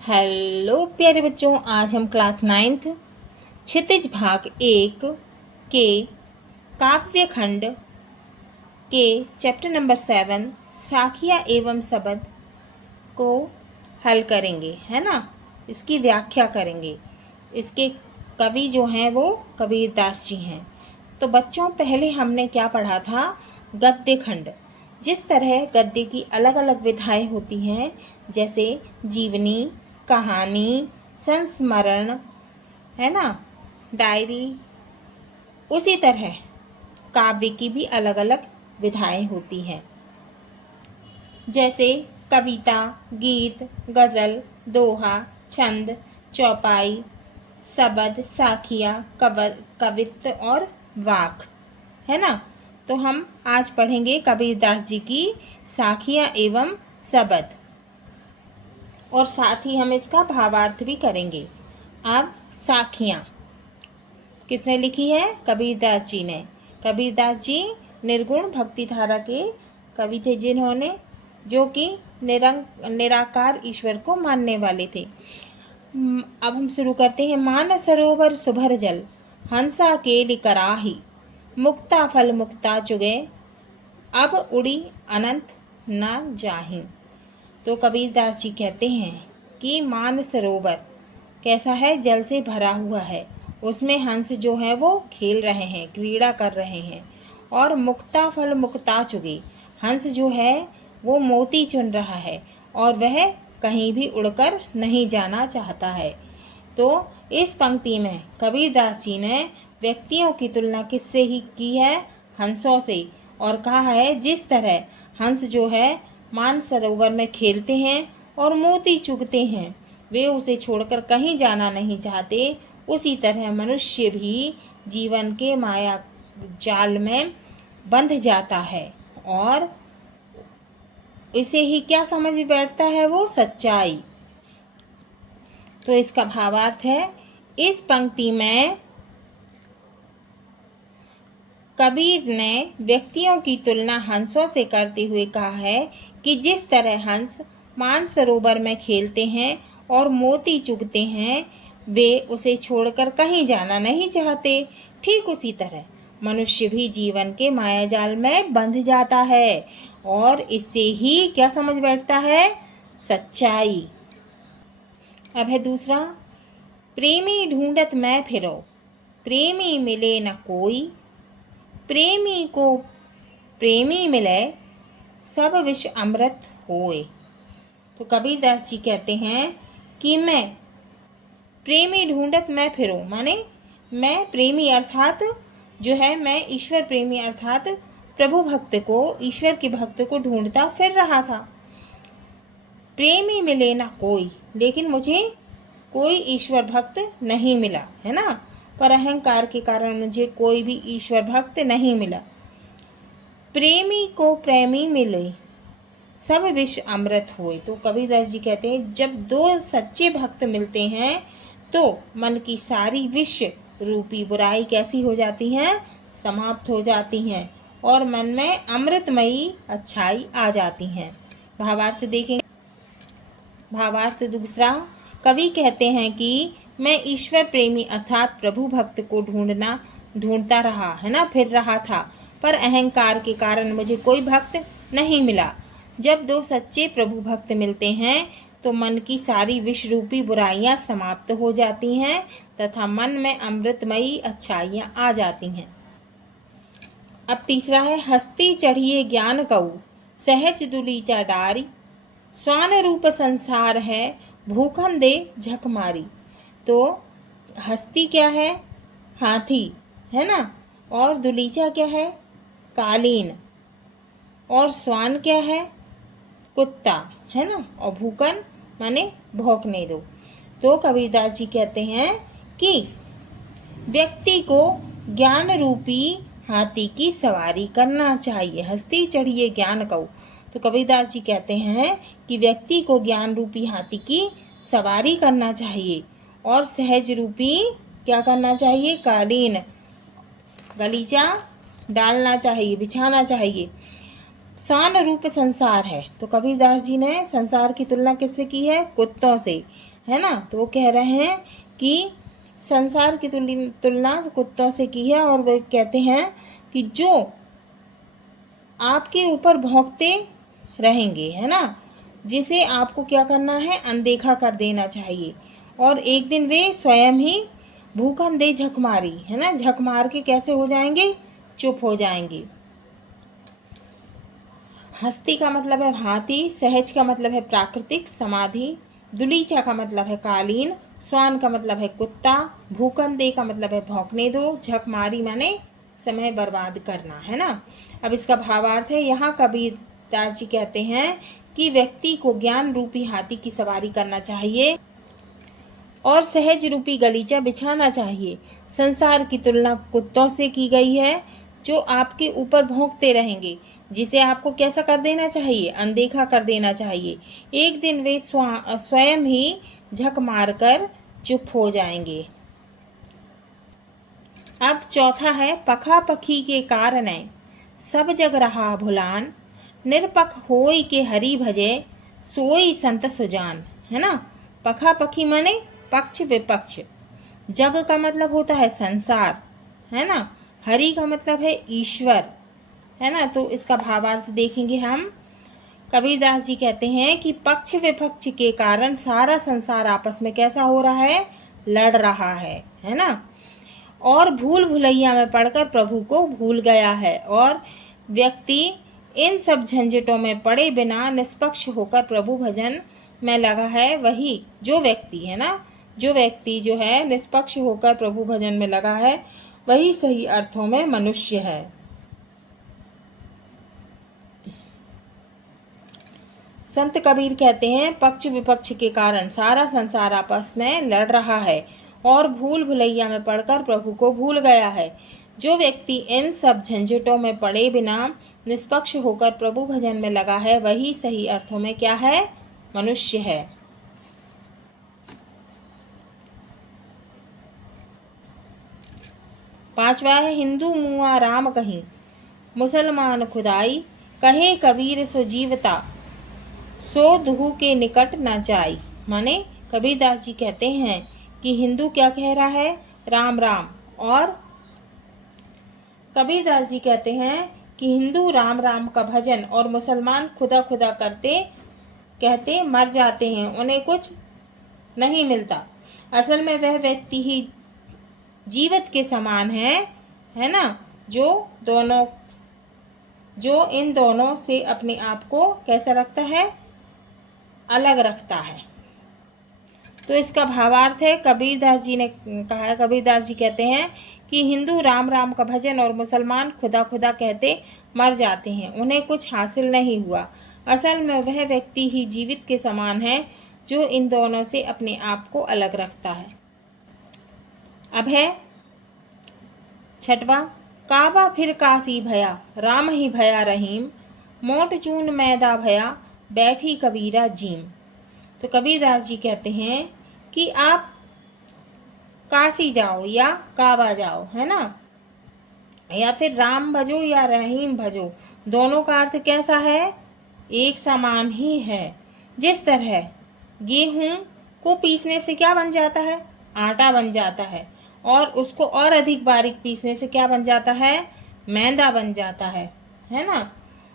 Hello प्यारे बच्चों, आज हम क्लास 9th क्षितिज भाग 1 के काव्य खंड के चैप्टर नंबर 7 साखिया एवं शब्द को हल करेंगे, है ना। इसकी व्याख्या करेंगे। इसके कवि जो हैं वो कबीरदास जी हैं। तो बच्चों, पहले हमने क्या पढ़ा था? गद्य खंड। जिस तरह गद्य की अलग अलग विधाएं होती हैं, जैसे जीवनी, कहानी, संस्मरण, है ना, डायरी, उसी तरह काव्य की भी अलग अलग विधाएं होती हैं, जैसे कविता, गीत, गज़ल, दोहा, छंद, चौपाई, शबद, साखिया, कवित्त और वाक, है ना। तो हम आज पढ़ेंगे कबीरदास जी की साखियाँ एवं शबद, और साथ ही हम इसका भावार्थ भी करेंगे। अब साखियाँ किसने लिखी है? कबीरदास जी ने। कबीरदास जी निर्गुण भक्ति धारा के कवि थे, जिन्होंने जो कि निराकार ईश्वर को मानने वाले थे। अब हम शुरू करते हैं। मानस सरोवर सुभर जल, हंसा केलि कराही, मुक्ता फल मुक्ता चुगे, अब उड़ी अनंत न जाहि। तो कबीरदास जी कहते हैं कि मान सरोवर कैसा है? जल से भरा हुआ है। उसमें हंस जो है वो खेल रहे हैं, क्रीड़ा कर रहे हैं। और मुक्ता फल मुक्ता चुगे, हंस जो है वो मोती चुन रहा है और वह कहीं भी उड़कर नहीं जाना चाहता है। तो इस पंक्ति में कबीरदास जी ने व्यक्तियों की तुलना किससे ही की है? हंसों से। और कहा है जिस तरह हंस जो है मान सरोवर में खेलते हैं और मोती चुगते हैं, वे उसे छोड़कर कहीं जाना नहीं चाहते, उसी तरह मनुष्य भी जीवन के माया जाल में बंध जाता है और इसे ही क्या समझ में बैठता है? वो सच्चाई। तो इसका भावार्थ है, इस पंक्ति में कबीर ने व्यक्तियों की तुलना हंसों से करते हुए कहा है कि जिस तरह हंस मानसरोवर में खेलते हैं और मोती चुगते हैं, वे उसे छोड़कर कहीं जाना नहीं चाहते, ठीक उसी तरह मनुष्य भी जीवन के मायाजाल में बंध जाता है और इससे ही क्या समझ बैठता है? सच्चाई। अब है दूसरा। प्रेमी ढूंढत मैं फिरो, प्रेमी मिले न कोई, प्रेमी को प्रेमी मिले, सब विष अमृत होए। तो कबीरदास जी कहते हैं कि मैं प्रेमी ढूंढत मैं फिरूं, माने मैं प्रेमी अर्थात जो है मैं ईश्वर प्रेमी अर्थात प्रभु भक्त को, ईश्वर के भक्त को ढूंढता फिर रहा था। प्रेमी मिले ना कोई, लेकिन मुझे कोई ईश्वर भक्त नहीं मिला, है ना। पर अहंकार के कारण मुझे कोई भी ईश्वर भक्त नहीं मिला। प्रेमी को प्रेमी मिले, सब विष अमृत होए। तो कबीरदास जी कहते हैं जब दो सच्चे भक्त मिलते हैं तो मन की सारी विष रूपी बुराई कैसी हो जाती हैं? समाप्त हो जाती हैं और मन में अमृतमयी अच्छाई आ जाती हैं। भावार्थ देखेंगे। भावार्थ दूसरा। कवि कहते हैं कि मैं ईश्वर प्रेमी अर्थात प्रभु भक्त को ढूंढता रहा, है ना, फिर रहा था, पर अहंकार के कारण मुझे कोई भक्त नहीं मिला। जब दो सच्चे प्रभु भक्त मिलते हैं तो मन की सारी विष रूपी बुराइयां समाप्त हो जाती हैं तथा मन में अमृतमयी अच्छाइयां आ जाती हैं। अब तीसरा है। हस्ती चढ़िए ज्ञान कऊ, सहज दुलीचा डारी, स्वान रूप संसार है, भूखन दे झक मारी। तो हस्ती क्या है? हाथी, है ना। और दुलीचा क्या है? कालीन। और स्वान क्या है? कुत्ता, है ना। और भूखन माने भौंकने दो। तो कबीरदास जी कहते हैं कि व्यक्ति को ज्ञान रूपी हाथी की सवारी करना चाहिए। हस्ती चढ़िए ज्ञान कऊ। तो कबीरदास जी कहते हैं कि व्यक्ति को ज्ञान रूपी हाथी की सवारी करना चाहिए और सहज रूपी क्या करना चाहिए? कालीन, गलीचा डालना चाहिए, बिछाना चाहिए। सान रूप संसार है। तो कबीरदास जी ने संसार की तुलना किससे की है? कुत्तों से, है ना। तो वो कह रहे हैं कि संसार की तुलना कुत्तों से की है, और वो कहते हैं कि जो आपके ऊपर भौंकते रहेंगे, है ना, जिसे आपको क्या करना है? अनदेखा कर देना चाहिए। और एक दिन वे स्वयं ही भूखन दे झक मारी, है ना, झक मार के कैसे हो जाएंगे? चुप हो जाएंगे। हस्ती का मतलब है हाथी, सहज का मतलब है प्राकृतिक समाधि, दुलीचा का मतलब है कालीन, स्वान का मतलब है कुत्ता, भूकंदे का मतलब है भौंकने दो, झक मारी माने समय बर्बाद करना, है ना। अब इसका भावार्थ है, यहाँ कबीरदास जी कहते हैं कि व्यक्ति को ज्ञान रूपी हाथी की सवारी करना चाहिए और सहज रूपी गलीचा बिछाना चाहिए। संसार की तुलना कुत्तों से की गई है जो आपके ऊपर भौंकते रहेंगे, जिसे आपको कैसा कर देना चाहिए? अनदेखा कर देना चाहिए। एक दिन वे स्वयं ही झक मारकर चुप हो जाएंगे। अब चौथा है, पखा पखी के कारण सब जग रहा भुलान, निरपख होई के हरि भजे सोई संत सुजान, है ना। पखा पखी माने पक्ष विपक्ष, जग का मतलब होता है संसार, है ना, हरि का मतलब है ईश्वर, है ना। तो इसका भावार्थ देखेंगे हम। कबीरदास जी कहते हैं कि पक्ष विपक्ष के कारण सारा संसार आपस में कैसा हो रहा है? लड़ रहा है ना। और भूल भुलैया में पड़कर प्रभु को भूल गया है, और व्यक्ति इन सब झंझटों में पड़े बिना निष्पक्ष होकर प्रभु भजन में लगा है, वही जो व्यक्ति है ना, जो व्यक्ति जो है निष्पक्ष होकर प्रभु भजन में लगा है, वही सही अर्थों में मनुष्य है। संत कबीर कहते हैं, पक्ष विपक्ष के कारण सारा संसार आपस में लड़ रहा है और भूल भुलैया में पड़कर प्रभु को भूल गया है। जो व्यक्ति इन सब झंझटों में पड़े बिना निष्पक्ष होकर प्रभु भजन में लगा है, वही सही अर्थों में क्या है? मनुष्य है। पांचवा है, हिंदू मुआ राम कहीं, मुसलमान खुदाई, कहे कबीर सो जीवता, सो दुहू के निकट न जाई। माने कबीरदास जी कहते हैं कि हिंदू क्या कह रहा है? राम राम। और कबीरदास जी कहते हैं कि हिंदू राम राम का भजन और मुसलमान खुदा खुदा करते कहते मर जाते हैं, उन्हें कुछ नहीं मिलता। असल में वह व्यक्ति ही जीवित के समान है ना, जो इन दोनों से अपने आप को कैसा रखता है? अलग रखता है। तो इसका भावार्थ है, कबीरदास जी ने कहा है, कबीरदास जी कहते हैं कि हिंदू राम राम का भजन और मुसलमान खुदा खुदा कहते मर जाते हैं, उन्हें कुछ हासिल नहीं हुआ। असल में वह व्यक्ति ही जीवित के समान है जो इन दोनों से अपने आप को अलग रखता है। अब है छठवां, काबा फिर काशी भया, राम ही भया रहीम, मोट चून मैदा भया, बैठी कबीरा जीम। तो कबीरदास जी कहते हैं कि आप काशी जाओ या काबा जाओ, है ना, या फिर राम भजो या रहीम भजो, दोनों का अर्थ कैसा है? एक समान ही है। जिस तरह गेहूं को पीसने से क्या बन जाता है? आटा बन जाता है, और उसको और अधिक बारीक पीसने से क्या बन जाता है? मैदा बन जाता है ना।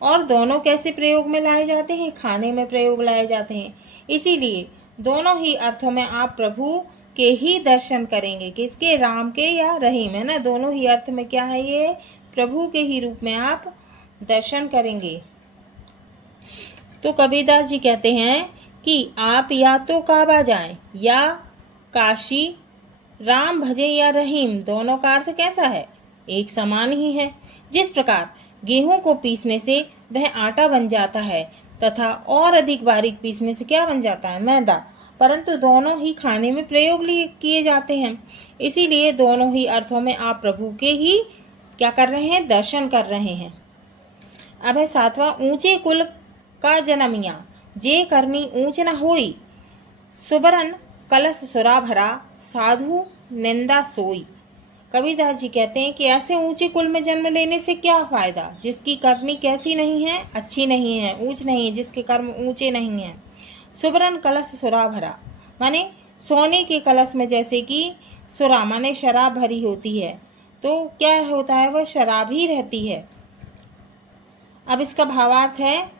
और दोनों कैसे प्रयोग में लाए जाते हैं? खाने में प्रयोग लाए जाते हैं। इसीलिए दोनों ही अर्थों में आप प्रभु के ही दर्शन करेंगे। किसके? राम के या रहीम, है ना। दोनों ही अर्थ में क्या है? ये प्रभु के ही रूप में आप दर्शन करेंगे। तो कबीरदास जी कहते हैं कि आप या तो काबा जाएं या काशी, राम भजे या रहीम, दोनों का अर्थ कैसा है? एक समान ही है। जिस प्रकार गेहूं को पीसने से वह आटा बन जाता है तथा और अधिक बारीक पीसने से क्या बन जाता है? मैदा, परंतु दोनों ही खाने में प्रयोग किए जाते हैं। इसीलिए दोनों ही अर्थों में आप प्रभु के ही क्या कर रहे हैं? दर्शन कर रहे हैं। अब है सातवां, ऊंचे कुल का जनमिया, जे करनी ऊंच न होई, सुबरन कलश सुरा भरा, साधु निंदा सोई। कबीरदास जी कहते हैं कि ऐसे ऊंचे कुल में जन्म लेने से क्या फायदा, जिसकी करनी कैसी नहीं है, अच्छी नहीं है, ऊंच नहीं है, जिसके कर्म ऊंचे नहीं हैं। सुबरन कलश सुरा भरा, माने सोने के कलश में जैसे कि सुरा माने शराब भरी होती है, तो क्या होता है, वह शराब ही रहती है। अब इसका भावार्थ है,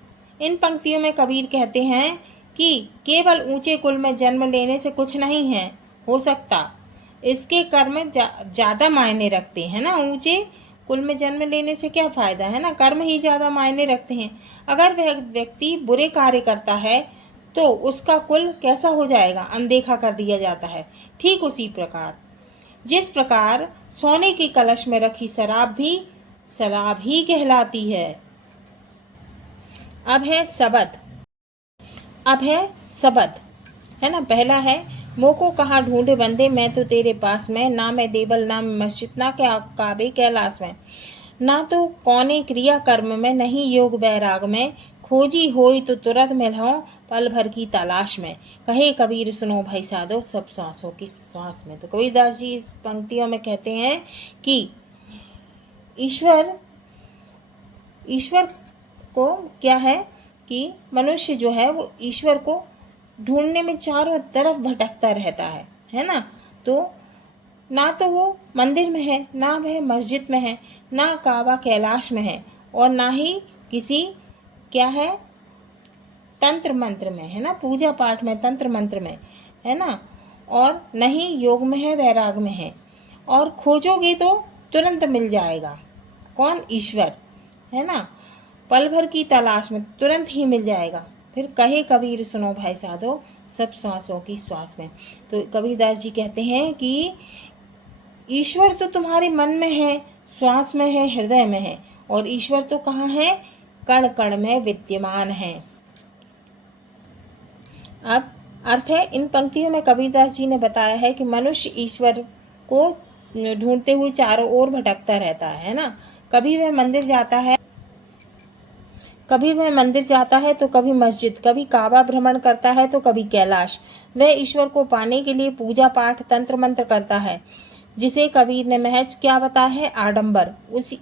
इन पंक्तियों में कबीर कहते हैं कि केवल ऊंचे कुल में जन्म लेने से कुछ नहीं है हो सकता, इसके कर्म ज़्यादा मायने रखते हैं ना। ऊंचे कुल में जन्म लेने से क्या फायदा है ना, कर्म ही ज़्यादा मायने रखते हैं। अगर वह व्यक्ति बुरे कार्य करता है तो उसका कुल कैसा हो जाएगा, अनदेखा कर दिया जाता है। ठीक उसी प्रकार जिस प्रकार सोने के कलश में रखी शराब भी शराब ही कहलाती है। अब है सबद, है ना। पहला है, मोको कहाँ ढूंढे बंदे, मैं तो तेरे पास में, ना मैं देवल ना मैं मस्जिद, ना क्या काबे कैलाश में, ना तो कौने क्रिया कर्म में, नहीं योग वैराग में, खोजी होई तो तुरंत मिलूं पल भर की तलाश में, कहे कबीर सुनो भाई साधो सब सांसों की सांस में। तो कबीरदास जी इस पंक्तियों में कहते हैं कि ईश्वर को क्या है कि मनुष्य जो है वो ईश्वर को ढूंढने में चारों तरफ भटकता रहता है ना। तो ना तो वो मंदिर में है, ना वह मस्जिद में है, ना काबा कैलाश में है, और ना ही किसी क्या है तंत्र मंत्र में, है ना, पूजा पाठ में, तंत्र मंत्र में, है ना, और नहीं योग में है, वैराग में है, और खोजोगे तो तुरंत मिल जाएगा। कौन, ईश्वर, है ना। पल भर की तलाश में तुरंत ही मिल जाएगा। फिर कहे कबीर सुनो भाई साधो सब सांसों की श्वास में। तो कबीरदास जी कहते हैं कि ईश्वर तो तुम्हारे मन में है, श्वास में है, हृदय में है, और ईश्वर तो कहाँ है, कण कण में विद्यमान है। अब अर्थ है, इन पंक्तियों में कबीरदास जी ने बताया है कि मनुष्य ईश्वर को ढूंढते हुए चारों ओर भटकता रहता है ना। कभी वह मंदिर जाता है तो कभी मस्जिद, कभी काबा भ्रमण करता है तो कभी कैलाश। वह ईश्वर को पाने के लिए पूजा पाठ तंत्र मंत्र करता है, जिसे कबीर ने महज क्या बताया है, आडंबर।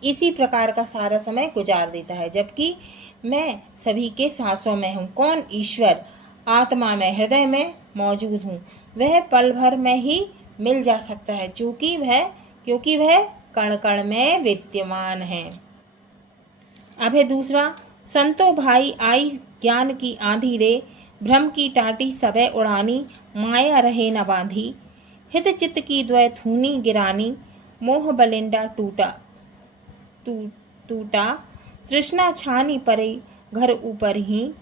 इसी प्रकार का सारा समय गुजार देता है, जबकि मैं सभी के सांसों में हूँ। कौन, ईश्वर, आत्मा में, हृदय में मौजूद हूँ। वह पल भर में ही मिल जा सकता है, क्योंकि वह कण कण में विद्यमान है। अब है दूसरा, संतो भाई आई ज्ञान की आंधी रे, भ्रम की टाटी सबे उड़ानी, माया रहे न बांधी, हित चित्त की द्वय थूनी गिरानी, मोह बलिंडा टूटा, तृष्णा छानी परे घर ऊपरी,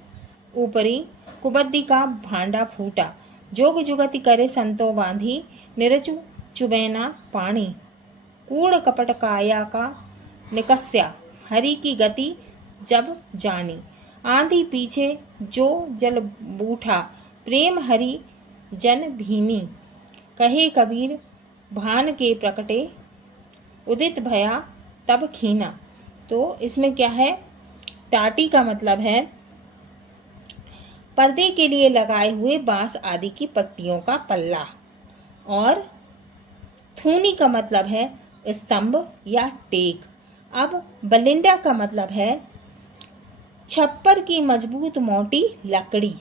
कुबद्दी का भांडा फूटा, जोग जुगति करे संतो बांधी, निरचु चुबैना पानी, कूड़ कपट काया का निकस्या, हरि की गति जब जानी, आंधी पीछे जो जल बूठा, प्रेम हरि जन भीनी, कहे कबीर भान के प्रकटे, उदित भया तब खीना। तो इसमें क्या है, टाटी का मतलब है पर्दे के लिए लगाए हुए बांस आदि की पट्टियों का पल्ला, और थूनी का मतलब है स्तंभ या टेक। अब बलिंडा का मतलब है छप्पर की मजबूत मोटी लकड़ी।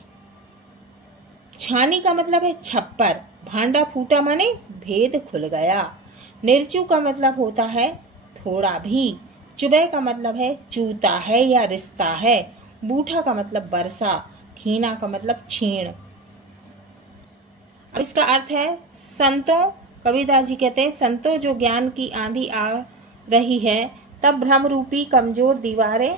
छानी का मतलब है छप्पर। भांडा फूटा माने भेद खुल गया। निर्चु का मतलब होता है थोड़ा भी। चुबे का मतलब है चूता है या रिश्ता है। बूठा का मतलब बरसा। खीना का मतलब छीण। अब इसका अर्थ है संतों, कबीरदास जी कहते हैं संतों जो ज्ञान की आंधी आ रही है तब भ्रम रूपी कमजोर दीवारें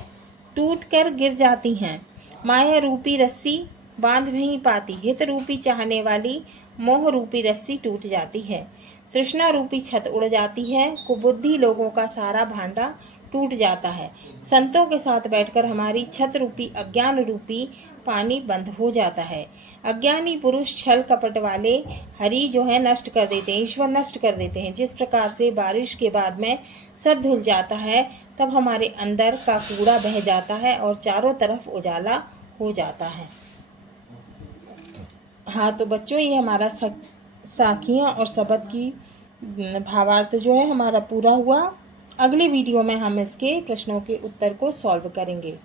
टूटकर गिर जाती हैं। माया रूपी रस्सी बांध नहीं पाती। हित रूपी चाहने वाली मोह रूपी रस्सी टूट जाती है। तृष्णा रूपी छत उड़ जाती है। कुबुद्धि लोगों का सारा भांडा टूट जाता है। संतों के साथ बैठकर हमारी छत रूपी अज्ञान रूपी पानी बंद हो जाता है। अज्ञानी पुरुष छल कपट वाले हरि जो है नष्ट कर देते हैं, ईश्वर नष्ट कर देते हैं। जिस प्रकार से बारिश के बाद में सब धुल जाता है तब हमारे अंदर का कूड़ा बह जाता है और चारों तरफ उजाला हो जाता है। हाँ तो बच्चों, ये हमारा साखियाँ और सबद की भावार्थ जो है हमारा पूरा हुआ। अगली वीडियो में हम इसके प्रश्नों के उत्तर को सॉल्व करेंगे।